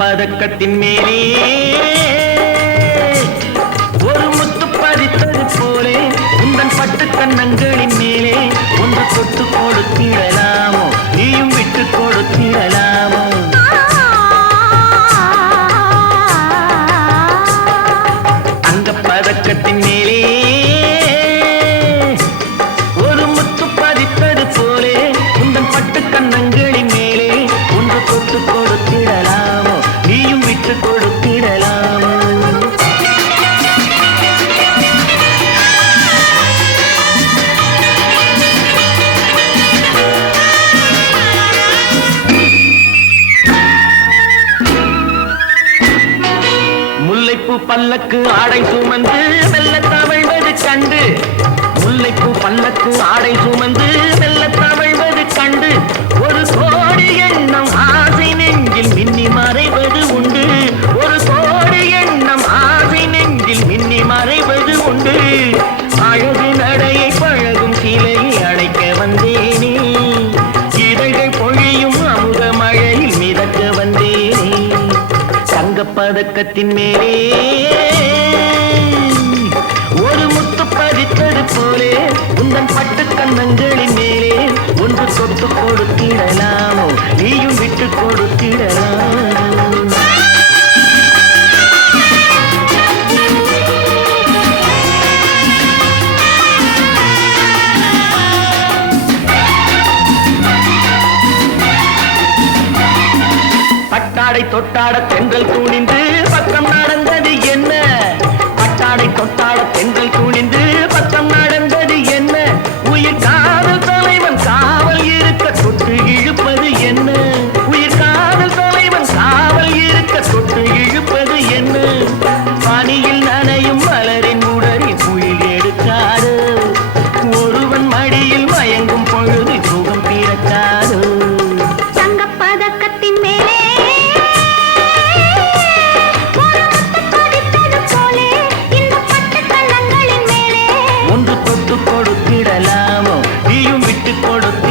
பதக்கத்தின் மேலே ஒரு முத்து பதித்தது போலே உந்தன் பட்டு கண்ணங்களின் மேலே ஒன்று தொட்டு கொடுத்திடலாமோ நீயும் விட்டு கொடுத்திடலாமோ தங்க பதக்கத்தின் மேலே ஒரு முத்து பதித்தது போலே உந்தன் பட்டு கண்ணங்களின் மேலே ஒன்று தொட்டு கொடுத்திடலாமோ நீயும் விட்டு கொடுத்திடலாமோ முல்லைப்பூ பல்லக்கு ஆடை சுமந்து மெல்ல தவழ்வது கண்டு முல்லைப்பூ பல்லக்கு ஆடை சுமந்து மெல்ல தவழ்வது கண்டு ஒரு கோடி எண்ணம் ஆசை நெஞ்சில் மின்னி மறைவது உண்டு ஒரு கோடி எண்ணம் ஆசை நெஞ்சில் மின்னி மறைவது உண்டு அழகு நடையை பழகும் சிலையை அழைக்க வந்தேனே இதழ்கள் பொழியும் அமுத மழையில் மிதக்க வந்தேனே தங்கப்பதக்கத்தின் மேலே ஒரு முத்து பதித்தது போலே உந்தன் பட்டு கண்ணங்களின் மேலே ஒன்று தொட்டு கொடுத்திடலாமோ நீயும் விட்டு கொடுத்திடலாமோ பட்டாடை தொட்டாட தென்றல் துணிந்து பக்கம் நடந்தது என்ன பட்டாடை தொட்டாட தென்றல் துணிந்து பக்கம் நடந்தது என்ன உயிர் காதல் தலைவன் காவல் இருக்க தொட்டு இழுப்பது என்ன உயிர் காதல் தலைவன் காவல் இருக்க தொட்டு இழுப்பது என்ன பனியில் நனையும் மலரின் உடலில் புயல் எடுக்காது ஒருவன் மடியில் மயங்கும் பொழுது சுகம் பிறக்காது தங்கப்பதக்கத்தின் மேலே ஒன்று தொட்டு கொடுத்திடலாமோ நீயும் விட்டு கொடுத்து